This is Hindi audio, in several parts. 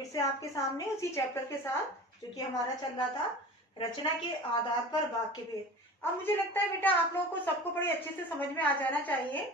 फिर से आपके सामने उसी चैप्टर के साथ जो कि हमारा चल रहा था रचना के आधार पर वाक्य भेद। अब मुझे लगता है बेटा आप लोगों को सबको बड़े अच्छे से समझ में आ जाना चाहिए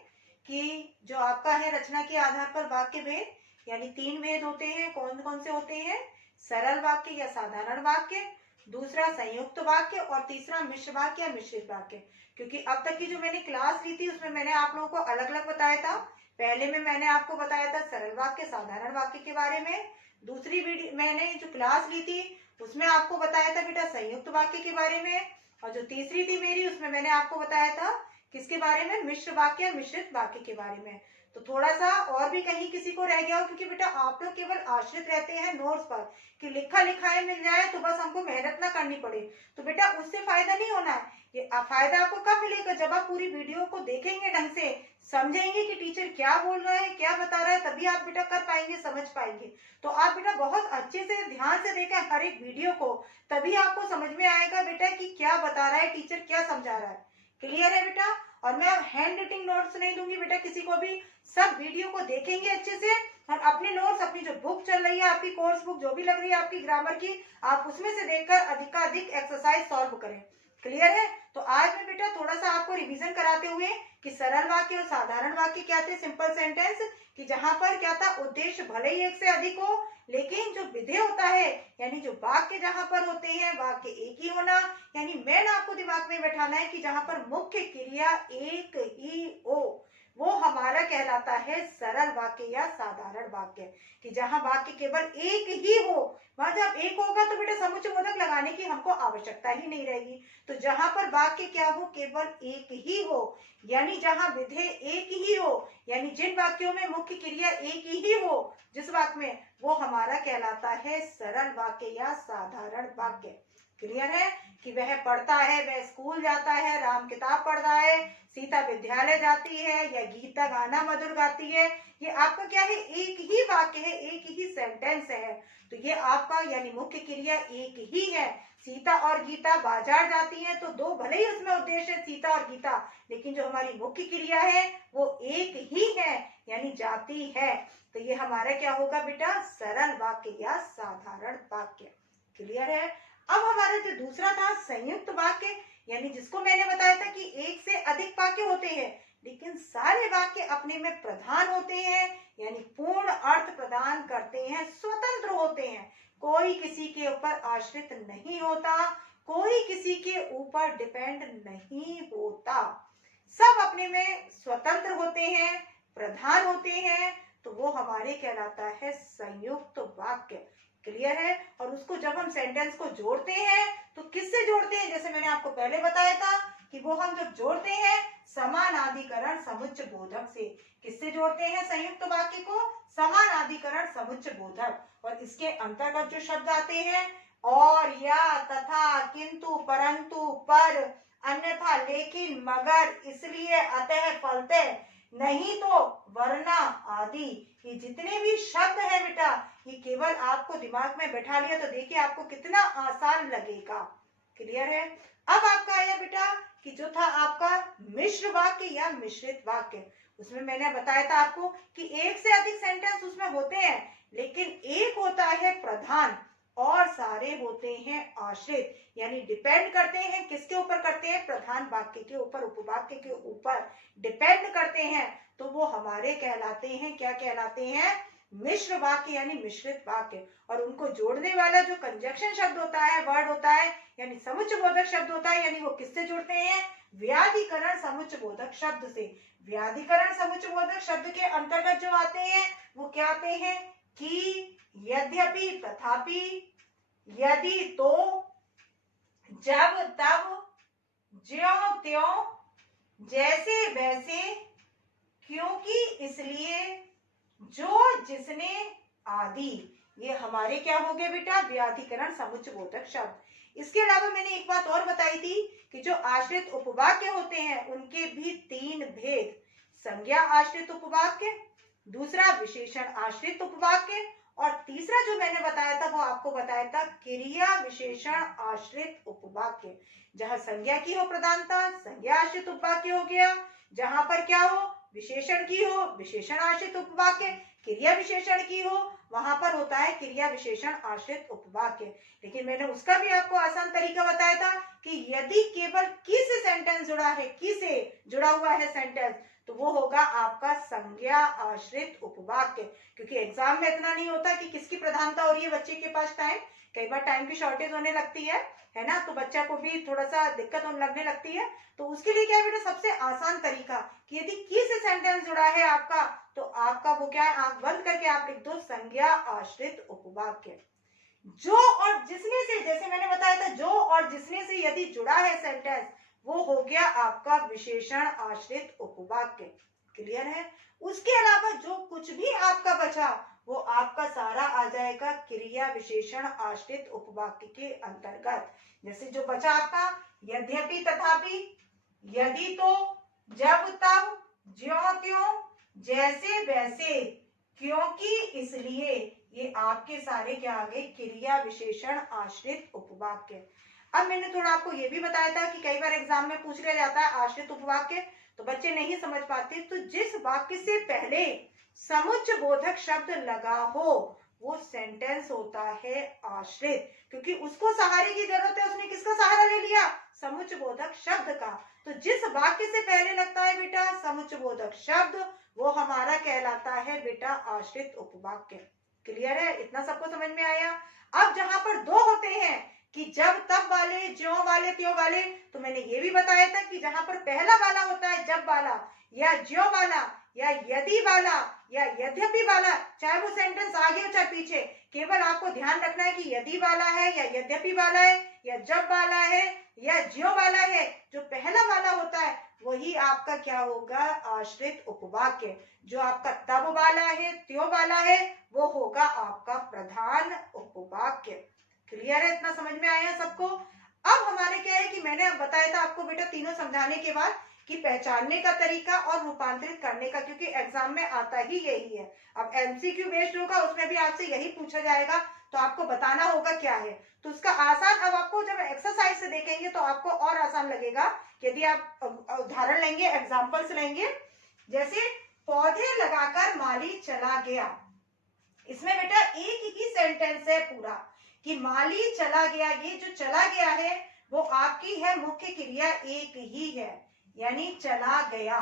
कि जो आपका है रचना के आधार पर वाक्य भेद, यानी 3 भेद होते हैं। कौन कौन से होते हैं? सरल वाक्य या साधारण वाक्य, दूसरा संयुक्त वाक्य और तीसरा मिश्र वाक्य या मिश्रित वाक्य। क्योंकि अब तक की जो मैंने क्लास ली थी उसमें मैंने आप लोगों को अलग अलग बताया था। पहले में मैंने आपको बताया था सरल वाक्य साधारण वाक्य के बारे में। दूसरी वीडियो मैंने जो क्लास ली थी उसमें आपको बताया था बेटा संयुक्त वाक्य के बारे में। और जो तीसरी थी मेरी उसमें मैंने आपको बताया था किसके बारे में? मिश्र वाक्य या मिश्रित वाक्य के बारे में। तो थोड़ा सा और भी कहीं किसी को रह गया हो, क्योंकि बेटा आप लोग केवल आश्रित रहते हैं नोट्स पर कि लिखा लिखाए मिल जाए तो बस हमको मेहनत ना करनी पड़े। तो बेटा उससे फायदा नहीं होना है। ये फायदा आपको कब मिलेगा? जब आप पूरी वीडियो को देखेंगे, ढंग से समझेंगे कि टीचर क्या बोल रहा है, क्या बता रहा है, तभी आप बेटा कर पाएंगे, समझ पाएंगे। तो आप बेटा बहुत अच्छे से ध्यान से देखें हर एक वीडियो को, तभी आपको समझ में आएगा बेटा कि क्या बता रहा है टीचर, क्या समझा रहा है। क्लियर है बेटा? और मैं अब हैंड राइटिंग नोट्स नहीं दूंगी बेटा किसी को भी। सब वीडियो को देखेंगे अच्छे से और अपने नोट्स, अपनी जो बुक चल रही है आपकी, कोर्स बुक जो भी लग रही है आपकी ग्रामर की, आप उसमें से देखकर अधिकाधिक एक्सरसाइज सॉल्व करें। क्लियर है? तो आज मैं बेटा थोड़ा सा आपको रिवीजन कराते हुए कि सरल वाक्य और साधारण वाक्य क्या थे, सिंपल सेंटेंस, कि जहां पर क्या था, उद्देश्य भले ही एक से अधिक हो लेकिन जो विधेय होता है यानी जो वाक्य जहां पर होते हैं वाक्य एक ही होना, यानी मेन आपको दिमाग में बैठाना है कि जहां पर मुख्य क्रिया एक ही हो वो हमारा कहलाता है सरल वाक्य या साधारण वाक्य। कि जहां वाक्य केवल एक ही हो, वहां जब एक होगा तो बेटा समुच्चयबोधक लगाने की हमको आवश्यकता ही नहीं रहेगी। तो जहां पर वाक्य क्या हो, केवल एक ही हो, यानी जहां विधेय एक ही हो, यानी जिन वाक्यों में मुख्य क्रिया एक ही हो जिस वाक्य में, वो हमारा कहलाता है सरल वाक्य या साधारण वाक्य। क्लियर है? कि वह पढ़ता है, वह स्कूल जाता है, राम किताब पढ़ रहा है, सीता विद्यालय जाती है, या गीता गाना मधुर गाती है, ये आपका क्या है, एक ही वाक्य है, एक ही सेंटेंस है। तो ये आपका यानी मुख्य क्रिया एक ही है। सीता और गीता बाजार जाती हैं तो दो भले ही उसमें उद्देश्य है सीता और गीता, लेकिन जो हमारी मुख्य क्रिया है वो एक ही है यानी जाती है। तो ये हमारा क्या होगा बेटा, सरल वाक्य या साधारण वाक्य। क्लियर है? अब हमारा जो दूसरा था संयुक्त वाक्य, यानी जिसको मैंने बताया था कि एक से अधिक वाक्य होते हैं लेकिन सारे वाक्य अपने में प्रधान होते हैं, यानी पूर्ण अर्थ प्रदान करते हैं, स्वतंत्र होते हैं, कोई किसी के ऊपर आश्रित नहीं होता, कोई किसी के ऊपर डिपेंड नहीं होता, सब अपने में स्वतंत्र होते हैं, प्रधान होते हैं। तो वो हमारे कहलाता है संयुक्त वाक्य। क्लियर है? और उसको जब हम सेंटेंस को जोड़ते हैं तो किससे जोड़ते हैं? जैसे मैंने आपको पहले बताया था कि वो हम जब जोड़ते हैं समानाधिकरण समुच्चय बोधक से। किससे जोड़ते हैं संयुक्त वाक्य को? समानाधिकरण समुच्चय बोधक। और इसके अंतर्गत जो शब्द आते हैं और, या, तथा, किंतु, परंतु, पर, अन्यथा, लेकिन, मगर, इसलिए, अतः, फलतः, नहीं तो, वरना आदि, ये जितने भी शब्द है बेटा ये केवल आपको दिमाग में बैठा लिया तो देखिए आपको कितना आसान लगेगा। क्लियर है? अब आपका आया बेटा कि जो था आपका मिश्र वाक्य या मिश्रित वाक्य। उसमें मैंने बताया था आपको कि एक से अधिक सेंटेंस उसमें होते हैं लेकिन एक होता है प्रधान और सारे होते हैं आश्रित, यानी डिपेंड करते हैं किसके ऊपर करते हैं? प्रधान वाक्य के ऊपर, उपवाक्य के ऊपर डिपेंड करते हैं। तो वो हमारे कहलाते हैं, क्या कहलाते हैं? मिश्र वाक्य यानी मिश्रित वाक्य। और उनको जोड़ने वाला जो कंजक्शन शब्द होता है, वर्ड होता है, यानी समुच्चयबोधक शब्द होता है, यानी वो किससे जुड़ते हैं? व्याधिकरण समुच्चयबोधक शब्द से। व्याधिकरण समुच्चयबोधक शब्द के अंतर्गत जो आते हैं वो क्या आते हैं? कि, यद्यपि, तथापि, यदि, तो, जब, तब, ज्यों त्यों, जैसे वैसे, क्योंकि, इसलिए, जो, जिसने, आदि, ये हमारे क्या हो गए बेटा? व्याधिकरण समुच्चयबोधक शब्द। इसके अलावा मैंने एक बात और बताई थी कि जो आश्रित उपवाक्य होते हैं उनके भी 3 भेद, संज्ञा आश्रित उपवाक्य, दूसरा विशेषण आश्रित उपवाक्य, और तीसरा जो मैंने बताया था वो आपको बताया था क्रिया विशेषण आश्रित उपवाक्य। जहां संज्ञा की हो प्रधानता, संज्ञा आश्रित उपवाक्य हो गया, जहां पर क्या हो? विशेषण की हो विशेषण आश्रित उपवाक्य, क्रिया विशेषण की हो वहां पर होता है क्रिया विशेषण आश्रित उपवाक्य। लेकिन मैंने उसका भी आपको आसान तरीका बताया था कि यदि केवल किस सेंटेंस जुड़ा है, किसे जुड़ा हुआ है सेंटेंस, तो वो होगा आपका संज्ञा आश्रित उपवाक्य। क्योंकि एग्जाम में इतना नहीं होता कि किसकी प्रधानता हो रही है बच्चे के पास टाइम, कई बार टाइम की शॉर्टेज होने लगती है ना, तो बच्चा को भी थोड़ा सा दिक्कत होने लगने लगती है। तो उसके लिए क्या है बेटा, सबसे आसान तरीका कि यदि किस सेंटेंस जुड़ा है आपका, तो आपका वो क्या है, आंख बंद करके आप लिख दो संज्ञा आश्रित उपवाक्य। जो और जिसने से, जैसे मैंने बताया था, जो और जिसने से यदि जुड़ा है सेंटेंस, वो हो गया आपका विशेषण आश्रित उपवाक्य। क्लियर है? उसके अलावा जो कुछ भी आपका बचा, वो आपका सारा आ जाएगा क्रिया विशेषण आश्रित उपवाक्य के अंतर्गत। जैसे जो बचा आपका यद्यपि, तथापि, यदि तो, जब तब, ज्यों त्यों, जैसे वैसे, क्योंकि, इसलिए, ये आपके सारे क्या आ गए, क्रिया विशेषण आश्रित उपवाक्य। अब मैंने थोड़ा आपको ये भी बताया था कि कई बार एग्जाम में पूछ लिया जाता है आश्रित उपवाक्य, तो बच्चे नहीं समझ पाते, तो जिस वाक्य से पहले समुच्चय बोधक शब्द लगा हो वो सेंटेंस होता है आश्रित, क्योंकि उसको सहारे की जरूरत है, उसने किसका सहारा ले लिया, समुच्चय बोधक शब्द का। तो जिस वाक्य से पहले लगता है बेटा समुच्चय बोधक शब्द, वो हमारा कहलाता है बेटा आश्रित उपवाक्य। क्लियर है? इतना सबको समझ में आया? अब जहां पर दो होते हैं कि जब तब वाले, ज्यों वाले, त्यों वाले, तो मैंने ये भी बताया था कि जहां पर पहला वाला होता है जब वाला, या ज्यों वाला, या यदि वाला, या यद्यपि वाला, चाहे वो सेंटेंस आगे हो चाहे पीछे, केवल आपको ध्यान रखना है कि यदि वाला है, या यद्यपि वाला है, या जब वाला है, या ज्यों वाला है, जो पहला वाला होता है वही आपका क्या होगा, आश्रित उपवाक्य। जो आपका तब वाला है, त्यों वाला है, वो होगा आपका प्रधान उपवाक्य। क्लियर है? इतना समझ में आया सबको? अब हमारे क्या है कि मैंने बताया था आपको बेटा तीनों समझाने के बाद कि पहचानने का तरीका और रूपांतरित करने का, क्योंकि एग्जाम में आता ही यही है। अब एमसीक्यू बेस्ड होगा, उसमें भी आपसे यही पूछा जाएगा, तो आपको बताना होगा क्या है। तो उसका आसान, अब आपको जब एक्सरसाइज से देखेंगे तो आपको और आसान लगेगा यदि आप उदाहरण लेंगे, एग्जाम्पल्स लेंगे। जैसे पौधे लगाकर माली चला गया, इसमें बेटा एक ही सेंटेंस है पूरा कि माली चला गया। ये जो चला गया है वो आपकी है मुख्य क्रिया, एक ही है, यानी चला गया,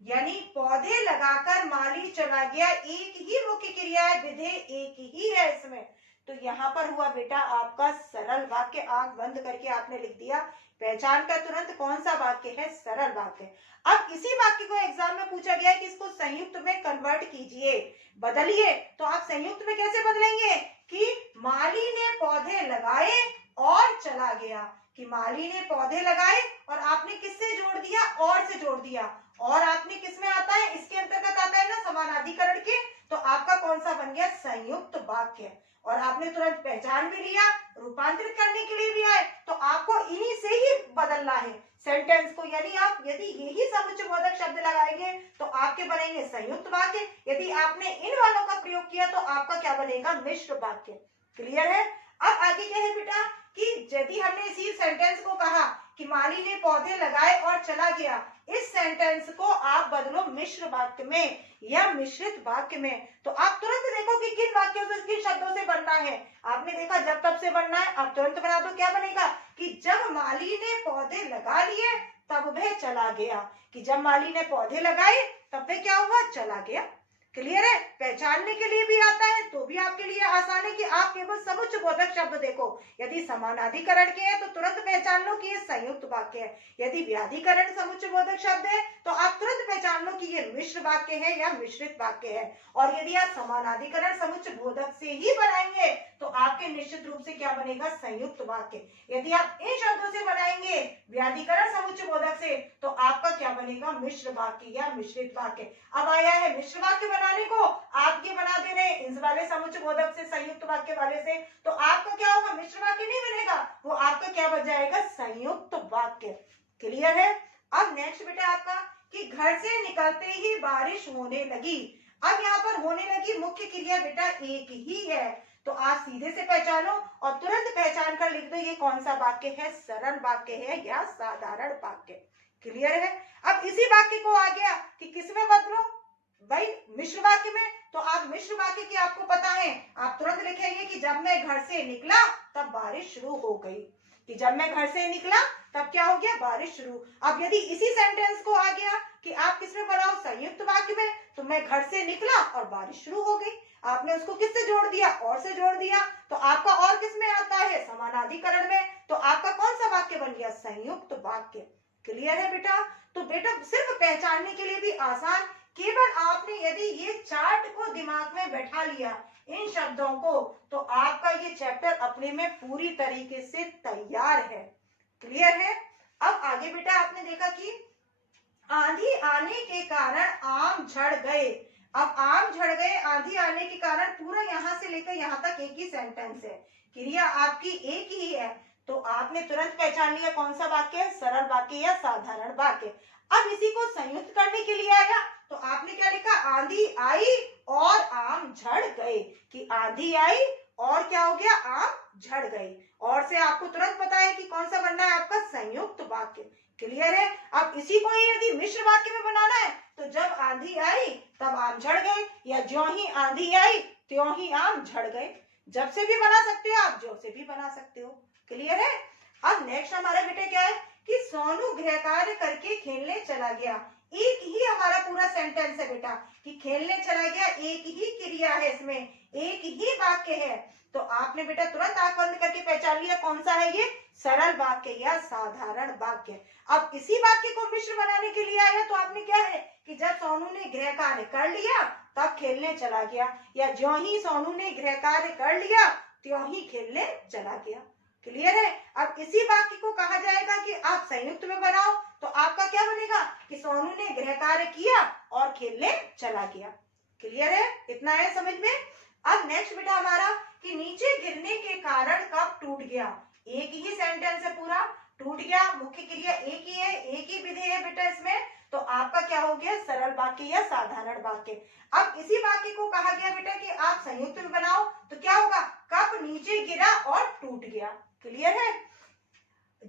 यानी पौधे लगाकर माली चला गया, एक ही मुख्य क्रिया है, विधेय एक ही है इसमें। तो यहाँ पर हुआ बेटा आपका सरल वाक्य, आंख बंद करके आपने लिख दिया। पहचान का तुरंत कौन सा वाक्य है, सरल वाक्य। अब इसी वाक्य को एग्जाम में पूछा गया कि इसको संयुक्त में कन्वर्ट कीजिए, बदलिए, तो आप संयुक्त में कैसे बदलेंगे कि माली ने पौधे लगाए और चला गया, कि माली ने पौधे लगाए और आपने किससे जोड़ दिया, और से जोड़ दिया, और आपने किसमें आता है, इसके अंतर्गत आता है ना समानाधिकरण के, तो आपका कौन सा बन गया, संयुक्त वाक्य। और आपने तुरंत पहचान भी लिया, रूपांतरित करने के लिए भी आए, तो आपको इन्हीं से ही बदलना है सेंटेंस को। यदि यही समुच्चय बोधक शब्द लगाएंगे तो आपके बनेंगे संयुक्त वाक्य, यदि आपने इन वालों का प्रयोग किया तो आपका क्या बनेगा, मिश्र वाक्य। क्लियर है? अब आगे क्या है बेटा कि यदि हमने इसी सेंटेंस को कहा कि माली ने पौधे लगाए और चला गया, इस सेंटेंस को आप बदलो मिश्र वाक्य में या मिश्रित वाक्य में, तो आप तुरंत देखो कि किन वाक्यों से, किन शब्दों से बनना है। आपने देखा जब तब से बनना है, आप तुरंत बना दो, क्या बनेगा कि जब माली ने पौधे लगा लिए तब वह चला गया, कि जब माली ने पौधे लगाए तब वह क्या हुआ, चला गया। क्लियर है? पहचानने के लिए भी आता है तो भी आपके लिए आसान है कि आप केवल समुच्चय बोधक शब्द देखो, यदि समानाधिकरण के हैं तो तुरंत पहचान लो कि ये संयुक्त वाक्य है, यदि व्याधिकरण समुच्चय बोधक शब्द है तो आप तुरंत पहचान लो कि ये मिश्र वाक्य है या मिश्रित वाक्य है। और यदि आप समानाधिकरण समुच्चय बोधक से ही बनाएंगे तो आपके निश्चित रूप से क्या बनेगा, संयुक्त वाक्य। यदि आप इन शब्दों से बनाएंगे व्याधिकरण समुच्चय बोधक से तो आपका क्या बनेगा, मिश्र वाक्य या मिश्रित वाक्य। अब आया है मिश्र वाक्य बनाने को, आप ये बना दे रहे हैं इन वाले समुच्चय बोधक से, संयुक्त वाक्य वाले से, तो आपका क्या होगा, मिश्र वाक्य नहीं बनेगा, वो आपका क्या बन जाएगा, संयुक्त वाक्य। क्लियर है? अब नेक्स्ट बेटा आपका कि घर से निकलते ही बारिश होने लगी। अब यहाँ पर होने लगी मुख्य क्रिया बेटा एक ही है, तो आप सीधे से पहचानो और तुरंत पहचान कर लिख दो ये कौन सा वाक्य है, सरल वाक्य है या साधारण वाक्य। क्लियर है? अब इसी वाक्य को आ गया कि किसमें बदलो भाई, मिश्र वाक्य में, तो आप मिश्र वाक्य की आपको पता है, आप तुरंत लिखेंगे कि जब मैं घर से निकला तब बारिश शुरू हो गई, कि जब मैं घर से निकला तब क्या हो गया, बारिश शुरू। अब यदि इसी सेंटेंस को आ गया कि आप किसमें बनाओ, संयुक्त वाक्य में, तो मैं घर से निकला और बारिश शुरू हो गई, आपने उसको किससे जोड़ दिया, और से जोड़ दिया, तो आपका और किस में आता है, समानाधिकरण में, तो आपका कौन सा वाक्य बन गया, संयुक्त वाक्य। क्लियर है बेटा। तो बेटा सिर्फ पहचानने के लिए भी आसान, केवल आपने यदि ये चार्ट को दिमाग में बैठा लिया इन शब्दों को, तो आपका ये चैप्टर अपने में पूरी तरीके से तैयार है। क्लियर है। अब आगे बेटा आपने देखा कि आंधी आने के कारण आम झड़ गए। अब आम झड़ गए, आंधी आने के कारण, पूरा यहां से लेकर यहां तक एक ही सेंटेंस है, क्रिया आपकी एक ही है, तो आपने तुरंत पहचान लिया कौन सा वाक्य है, सरल वाक्य या साधारण वाक्य। अब इसी को संयुक्त करने के लिए आया, तो आपने क्या लिखा, आंधी आई और आम झड़ गए, कि आंधी आई और क्या हो गया, आम झड़ गए, और से आपको तुरंत पता है कि कौन सा बनना है आपका, संयुक्त वाक्य। क्लियर है। अब इसी को ही यदि मिश्र वाक्य में बनाना है, तो जब आंधी आई तब आम झड़ गए, या ज्यों ही आंधी आई त्यों ही आम झड़ गए, जब से भी बना सकते हो आप, ज्यों से भी बना सकते हो। क्लियर है। अब नेक्स्ट हमारा बेटे क्या है कि सोनू गृह कार्य करके खेलने चला गया। एक ही हमारा पूरा सेंटेंस है बेटा, कि खेलने चला गया, एक ही क्रिया है इसमें, एक ही वाक्य है, तो आपने बेटा तुरंत आंख बंद करके पहचान लिया कौन सा है ये, सरल वाक्य या साधारण वाक्य। अब इसी वाक्य को मिश्र बनाने के लिए आया, तो आपने क्या है कि जब सोनू ने गृह कार्य कर लिया तब खेलने चला गया, या ज्यों ही सोनू ने गृह कार्य कर लिया त्यों ही खेलने चला गया। क्लियर है। अब इसी वाक्य को कहा जाएगा कि आप संयुक्त में बनाओ, तो आपका क्या बनेगा कि सोनू ने गृह कार्य किया और खेलने चला गया। क्लियर है, इतना है समझ में। अब नेक्स्ट बेटा हमारा कि नीचे गिरने के कारण कब टूट गया। एक ही सेंटेंस है पूरा, टूट गया, मुख्य क्रिया एक ही है, एक ही विधेय है बेटा इसमें, तो आपका क्या हो गया, सरल वाक्य या साधारण वाक्य। अब इसी वाक्य को कहा गया बेटा कि आप संयुक्त में बनाओ, तो क्या होगा, कब नीचे गिरा और टूट गया। क्लियर है।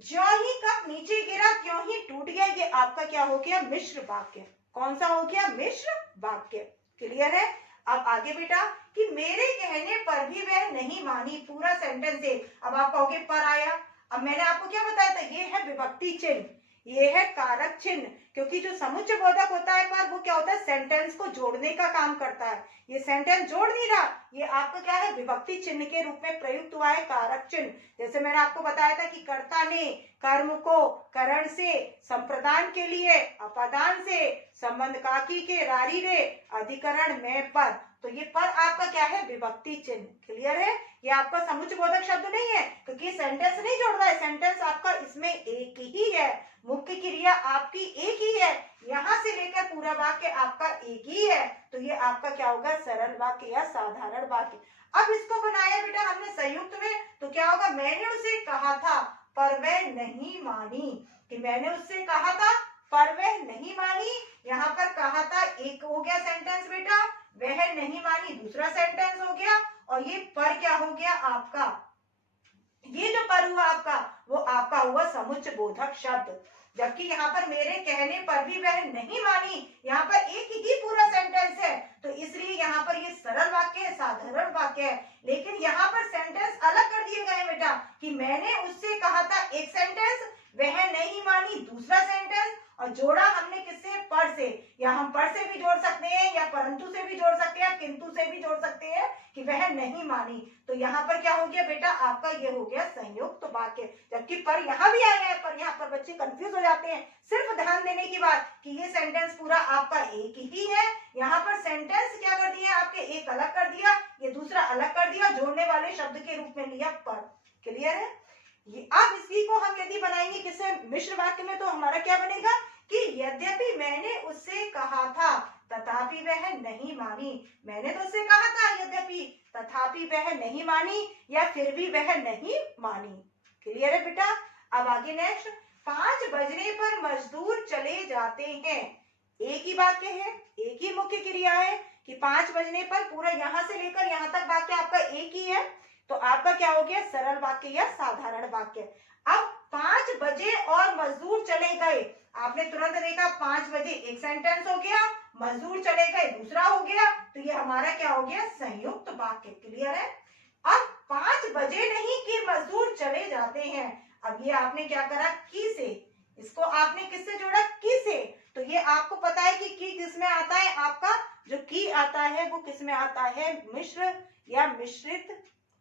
ज्यों ही कब नीचे गिरा त्यों ही टूट गया, ये आपका क्या हो गया, मिश्र वाक्य। कौन सा हो गया, मिश्र वाक्य। क्लियर है। अब आगे बेटा कि मेरे कहने पर भी वह नहीं मानी, पूरा सेंटेंस है। अब आप कहोगे पर आया, अब मैंने आपको क्या बताया था, ये है विभक्ति चिन्ह, ये है कारक चिन्ह, क्योंकि जो समुच्चय बोधक होता है पर वो क्या होता है, सेंटेंस को जोड़ने का काम करता है। ये सेंटेंस जोड़ नहीं रहा, ये आपका क्या है, विभक्ति चिन्ह के रूप में प्रयुक्त हुआ है कारक चिन्ह। जैसे मैंने आपको बताया था कि कर्ता ने कर्म को करण से, संप्रदान के लिए अपादान से, संबंध काकी के रारी रे, अधिकरण में पर, तो ये पर आपका क्या है, विभक्ति चिन्ह। क्लियर है। ये आपका समुच्चय बोधक शब्द नहीं है, क्योंकि सेंटेंस नहीं जोड़ रहा है, सेंटेंस आपका इसमें एक ही है, मुख्य क्रिया आपकी एक ही है, यहां से लेकर पूरा वाक्य आपका एक ही है, तो ये आपका क्या होगा, सरल वाक्य या साधारण वाक्य। अब इसको बनाया बेटा हमने संयुक्त में, तो क्या होगा, मैंने उसे कहा था पर वह नहीं मानी, कि मैंने उससे कहा था पर वह नहीं मानी। यहाँ पर कहा था एक हो गया सेंटेंस बेटा, वह नहीं मानी दूसरा सेंटेंस हो गया, और ये पर क्या हो गया आपका, ये जो पर हुआ आपका वो आपका हुआ समुच्चय बोधक शब्द। जबकि यहाँ पर मेरे कहने पर भी वह नहीं मानी, यहाँ पर एक ही पूरा सेंटेंस है, तो इसलिए यहाँ पर ये सरल वाक्य है, साधारण वाक्य है। लेकिन यहाँ पर सेंटेंस अलग कर दिए गए बेटा, कि मैंने उससे कहा था एक सेंटेंस, वह नहीं मानी दूसरा सेंटेंस, और जोड़ा हमने किससे, पर से, या हम पर से भी जोड़ सकते हैं, या परंतु से भी जोड़ सकते हैं, किंतु से भी जोड़ सकते हैं, कि वह नहीं मानी। तो यहाँ पर क्या हो गया बेटा, आपका ये हो गया संयुक्त वाक्य। जबकि पर यहाँ भी आया है, पर यहाँ पर बच्चे कंफ्यूज हो जाते हैं। सिर्फ ध्यान देने की बात कि ये सेंटेंस पूरा आपका एक ही है, यहाँ पर सेंटेंस क्या कर दिया आपके, एक अलग कर दिया, ये दूसरा अलग कर दिया, जोड़ने वाले शब्द के रूप में लिया पर। क्लियर है। ये अब इसी को हम यदि बनाएंगे किसे, मिश्र वाक्य में, तो हमारा क्या बनेगा कि यद्यपि मैंने उससे कहा था तथापि वह नहीं मानी। मैंने तो उससे कहा था यद्यपि, तथापि वह नहीं मानी, या फिर भी वह नहीं मानी। क्लियर है बेटा। अब आगे नेक्स्ट, 5 बजने पर मजदूर चले जाते हैं। एक ही वाक्य है, एक ही मुख्य क्रिया है कि 5 बजने पर, पूरा यहां से लेकर यहां तक वाक्य आपका एक ही है, तो आपका क्या हो गया, सरल वाक्य या साधारण वाक्य। अब 5 बजे और मजदूर चले गए, आपने तुरंत देखा 5 बजे एक सेंटेंस हो गया, मजदूर चले गए दूसरा हो गया, तो ये हमारा क्या हो गया, संयुक्त वाक्य। क्लियर है। अब 5 बजे नहीं कि मजदूर चले जाते हैं। अब ये आपने क्या करा, की से, इसको आपने किससे जोड़ा, की से। तो ये आपको पता है कि की किस में आता है, आपका जो की आता है वो किस में आता है, मिश्र या मिश्रित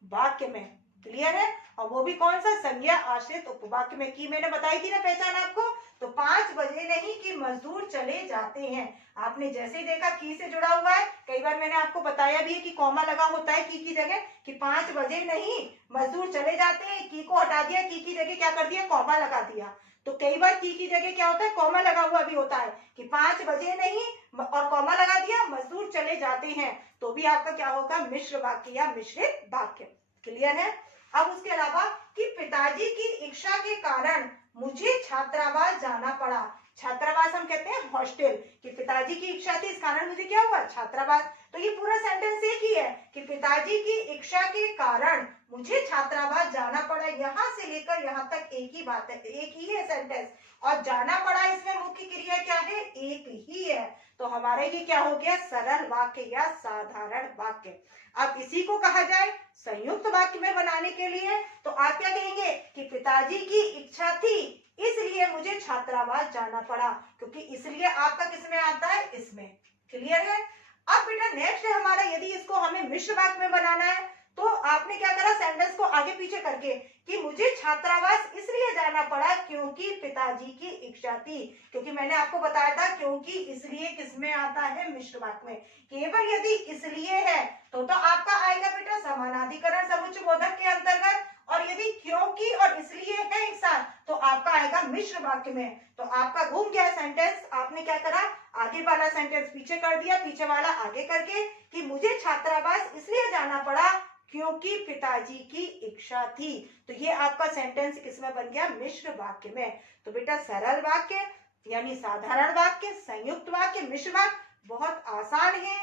वाक्य में। क्लियर है। और वो भी कौन सा, संज्ञा आश्रित उपवाक्य में। की मैंने बताई थी ना पहचान आपको। तो 5 बजे नहीं कि मजदूर चले जाते हैं, आपने जैसे ही देखा की से जुड़ा हुआ है। कई बार मैंने आपको बताया भी है कि कॉमा लगा होता है की जगह, कि 5 बजे नहीं मजदूर चले जाते हैं, की को हटा दिया, की जगह क्या कर दिया, कॉमा लगा दिया। तो कई बार की जगह क्या होता है, कॉमा लगा हुआ भी होता है, कि 5 बजे नहीं और कॉमा लगा दिया, मजदूर चले जाते हैं, तो भी आपका क्या होगा, मिश्र वाक्य या मिश्रित वाक्य। क्लियर है। अब उसके अलावा कि पिताजी की इच्छा के कारण मुझे छात्रावास जाना पड़ा। छात्रावास हम कहते हैं हॉस्टल, कि पिताजी की इच्छा थी इस कारण मुझे क्या हुआ, छात्रावास। तो ये पूरा सेंटेंस एक ही है कि पिताजी की इच्छा के कारण मुझे छात्रावास जाना पड़ा। यहाँ से लेकर यहाँ तक एक ही बात है, एक ही है सेंटेंस। और जाना पड़ा इसमें मुख्य क्रिया क्या है, एक ही है। तो हमारा ये क्या हो गया, सरल वाक्य या साधारण वाक्य। अब इसी को कहा जाए संयुक्त वाक्य में बनाने के लिए, तो आप क्या कहेंगे कि पिताजी की इच्छा थी इसलिए मुझे छात्रावास जाना पड़ा, क्योंकि इसलिए आपका किसमें आता है, इसमें। क्लियर है। अब बेटा नेक्स्ट है हमारा, यदि इसको हमें मिश्र वाक्य में बनाना है, तो आपने क्या करा, सेंटेंस को आगे पीछे करके, कि मुझे छात्रावास इसलिए जाना पड़ा क्योंकि पिताजी की इच्छा थी। क्योंकि मैंने आपको बताया था क्योंकि इसलिए किसमें आता है, मिश्र वाक्य में। केवल यदि इसलिए है तो आपका आएगा बेटा समानाधिकरण समुच्चय बोधक के अंतर्गत, और यदि क्योंकि और इसलिए है एक साथ तो आपका आएगा मिश्र वाक्य में। तो आपका घूम गया सेंटेंस, आपने क्या करा, आगे वाला सेंटेंस पीछे कर दिया, पीछे वाला आगे करके, कि मुझे छात्रावास इसलिए जाना पड़ा क्योंकि पिताजी की इच्छा थी। तो ये आपका सेंटेंस किसमें बन गया, मिश्र वाक्य में। तो बेटा सरल वाक्य यानी साधारण वाक्य, संयुक्त वाक्य, मिश्र वाक्य बहुत आसान है।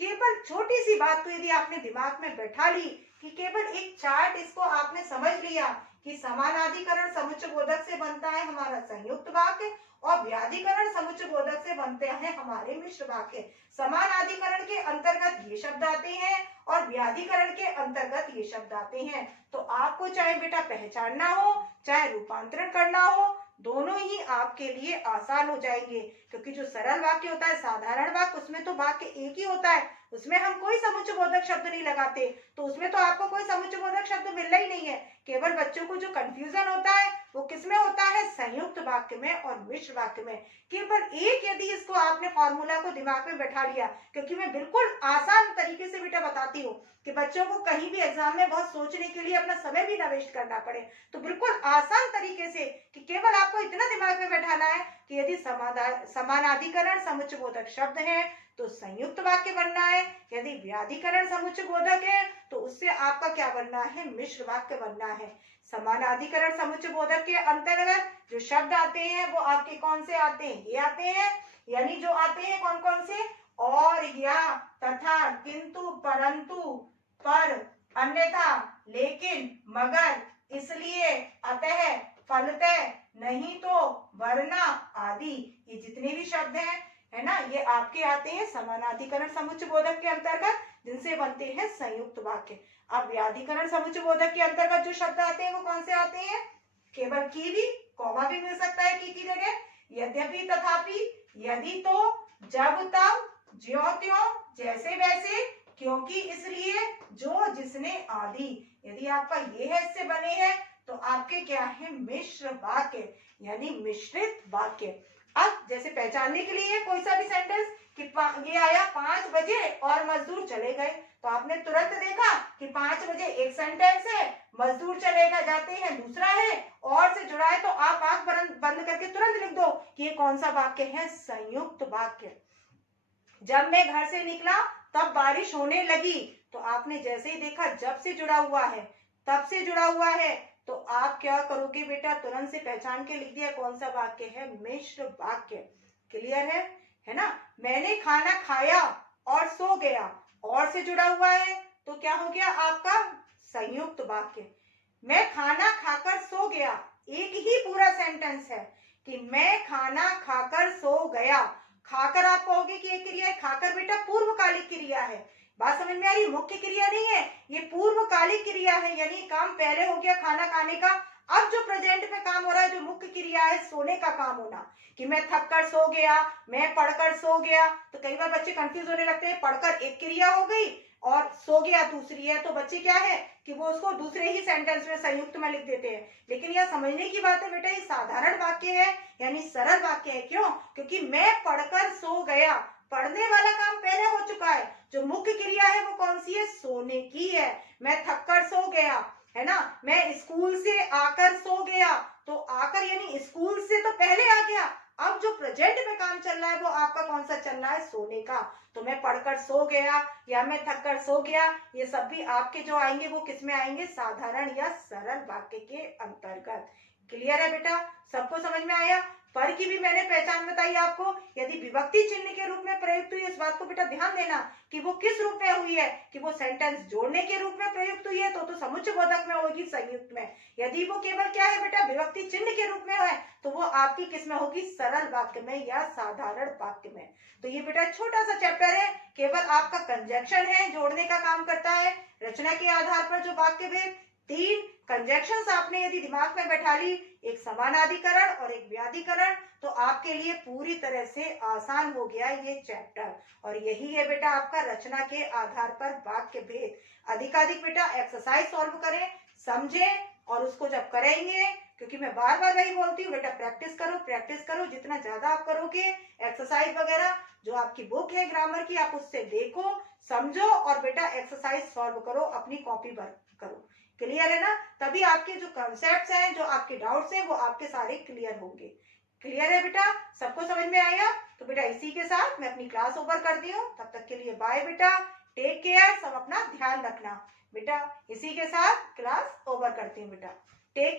केवल छोटी सी बात को यदि आपने दिमाग में बैठा ली, कि केवल एक चार्ट इसको आपने समझ लिया कि समानाधिकरण समुच्चय बोधक से बनता है हमारा संयुक्त वाक्य, और व्याधिकरण समुच्चय बोधक से बनते हैं हमारे मिश्र वाक्य। समानाधिकरण के अंतर्गत ये शब्द आते हैं और व्याधिकरण के अंतर्गत ये शब्द आते हैं। तो आपको चाहे बेटा पहचानना हो चाहे रूपांतरण करना हो, दोनों ही आपके लिए आसान हो जाएंगे। क्योंकि जो सरल वाक्य होता है, साधारण वाक्य, उसमें तो वाक्य एक ही होता है, उसमें हम कोई समुच्चय बोधक शब्द नहीं लगाते, तो उसमें तो आपको कोई समुच्चय बोधक शब्द मिलना ही नहीं है। केवल बच्चों को जो कंफ्यूजन होता है वो किसमें होता है, संयुक्त वाक्य में और मिश्र वाक्य में। केवल एक यदि इसको आपने फॉर्मूला को दिमाग में बैठा लिया, क्योंकि मैं बिल्कुल आसान तरीके से बेटा बताती हूँ कि बच्चों को कहीं भी एग्जाम में बहुत सोचने के लिए अपना समय भी ना वेस्ट करना पड़े, तो बिल्कुल आसान तरीके से कि केवल आपको इतना दिमाग में बैठाना है कि यदि समानाधिकरण समुच्चय बोधक शब्द है तो संयुक्त वाक्य बनना है, यदि व्याधिकरण समुच्चय बोधक है तो उससे आपका क्या बनना है, मिश्र वाक्य बनना है। समानाधिकरण समुच्चय बोधक के अंतर्गत जो शब्द आते हैं वो आपके कौन से आते हैं, ये आते हैं, यानी जो आते हैं कौन कौन से, और, या, तथा, किंतु, परंतु, पर, अन्यथा, लेकिन, मगर, इसलिए, अतः, फलतः, नहीं तो, वरना आदि। ये जितने भी शब्द हैं है ना, ये आपके आते हैं समानाधिकरण समुच्चय बोधक के अंतर्गत, जिनसे बनते हैं संयुक्त वाक्य। अब व्याधिकरण समुच्चय बोधक के अंतर्गत जो शब्द आते हैं वो कौन से आते हैं, केवल की भी, कॉमा भी मिल सकता है की जगह, यद्यपि, तथापि, यदि तो, जब तब, ज्यों त्यों, जैसे वैसे, क्योंकि, इसलिए, जो, जिसने, आदि। यदि आपका ये है इससे बने हैं तो आपके क्या है, मिश्र वाक्य यानी मिश्रित वाक्य। अब जैसे पहचानने के लिए कोई सा भी सेंटेंस कि ये आया 5 बजे और मजदूर चले गए, तो आपने तुरंत देखा कि 5 बजे एक सेंटेंस है, मजदूर चलेगा जाते हैं दूसरा है, और से जुड़ा है, तो आप आंख बंद करके तुरंत लिख दो कि ये कौन सा वाक्य है, संयुक्त वाक्य। जब मैं घर से निकला तब बारिश होने लगी, तो आपने जैसे ही देखा जब से जुड़ा हुआ है, तब से जुड़ा हुआ है, तो आप क्या करोगे बेटा, तुरंत से पहचान के लिख दिया कौन सा वाक्य है, मिश्र वाक्य। क्लियर है ना। मैंने खाना खाया और सो गया, और से जुड़ा हुआ है तो क्या हो गया आपका संयुक्त वाक्य। मैं खाना खाकर सो गया, एक ही पूरा सेंटेंस है, कि मैं खाना खाकर सो गया। खाकर आप कहोगे कि एक क्रिया है, खाकर बेटा पूर्वकालिक क्रिया है। बात समझ में आ रही? मुख्य क्रिया नहीं है, ये पूर्वकालिक क्रिया है, यानी काम पहले हो गया खाना खाने का। अब जो प्रेजेंट में काम हो रहा है, जो मुख्य क्रिया है सोने का काम होना, कि मैं थक कर सो गया, मैं पढ़कर सो गया। तो कई बार बच्चे कंफ्यूज होने लगते हैं, पढ़कर एक क्रिया हो गई और सो गया दूसरी है, तो बच्चे क्या है कि वो उसको दूसरे ही सेंटेंस में संयुक्त में लिख देते हैं। लेकिन यह समझने की बात है बेटा, ये साधारण वाक्य है, यानी सरल वाक्य है। क्यों? क्योंकि मैं पढ़कर सो गया, पढ़ने वाला काम पहले हो चुका है। जो मुख्य क्रिया है वो कौन सी है? सोने की है। मैं थक कर सो गया, है ना। मैं स्कूल से आकर सो गया, तो आकर यानी स्कूल से तो पहले आ गया। अब जो प्रेजेंट में काम चल रहा है वो आपका कौन सा चल रहा है? सोने का। तो मैं पढ़कर सो गया या मैं थक कर सो गया, ये सब भी आपके जो आएंगे वो किस में आएंगे? साधारण या सरल वाक्य के अंतर्गत। क्लियर है बेटा? सबको समझ में आया? पर की भी मैंने पहचान बताई आपको। यदि विभक्ति चिन्ह के रूप में प्रयुक्त हुई, इस बात को बेटा ध्यान देना कि वो किस रूप में हुई है, कि वो सेंटेंस जोड़ने के रूप में प्रयुक्त हुई है तो समुच्चय बोधक में होगी, संयुक्त में। यदि वो केवल क्या है बेटा? विभक्ति चिन्ह के रूप में है, तो वो आपकी किस में होगी? सरल वाक्य में या साधारण वाक्य में। तो ये बेटा छोटा सा चैप्टर है, केवल आपका कंजक्शन है, जोड़ने का काम करता है। रचना के आधार पर जो वाक्य भेद, 3 कंजक्शंस आपने यदि दिमाग में बैठा ली, एक समानाधिकरण और एक व्याधिकरण, तो आपके लिए पूरी तरह से आसान हो गया ये चैप्टर। और यही है बेटा आपका रचना के आधार पर वाक्य भेद। अधिकाधिक बेटा एक्सरसाइज सॉल्व करें, समझें, और उसको जब करेंगे, क्योंकि मैं बार बार वही बोलती हूँ बेटा, प्रैक्टिस करो। जितना ज्यादा आप करोगे एक्सरसाइज वगैरह, जो आपकी बुक है ग्रामर की, आप उससे देखो, समझो और बेटा एक्सरसाइज सॉल्व करो, अपनी कॉपी पर करो। क्लियर है ना? तभी आपके जो कॉन्सेप्ट्स हैं, जो आपके डाउट्स हैं, वो आपके सारे क्लियर होंगे। क्लियर है बेटा? सबको समझ में आया? तो बेटा इसी के साथ मैं अपनी क्लास ओवर कर दी हूँ। तब तक के लिए बाय बेटा, टेक केयर, सब अपना ध्यान रखना बेटा। इसी के साथ क्लास ओवर करती हूँ बेटा। टेक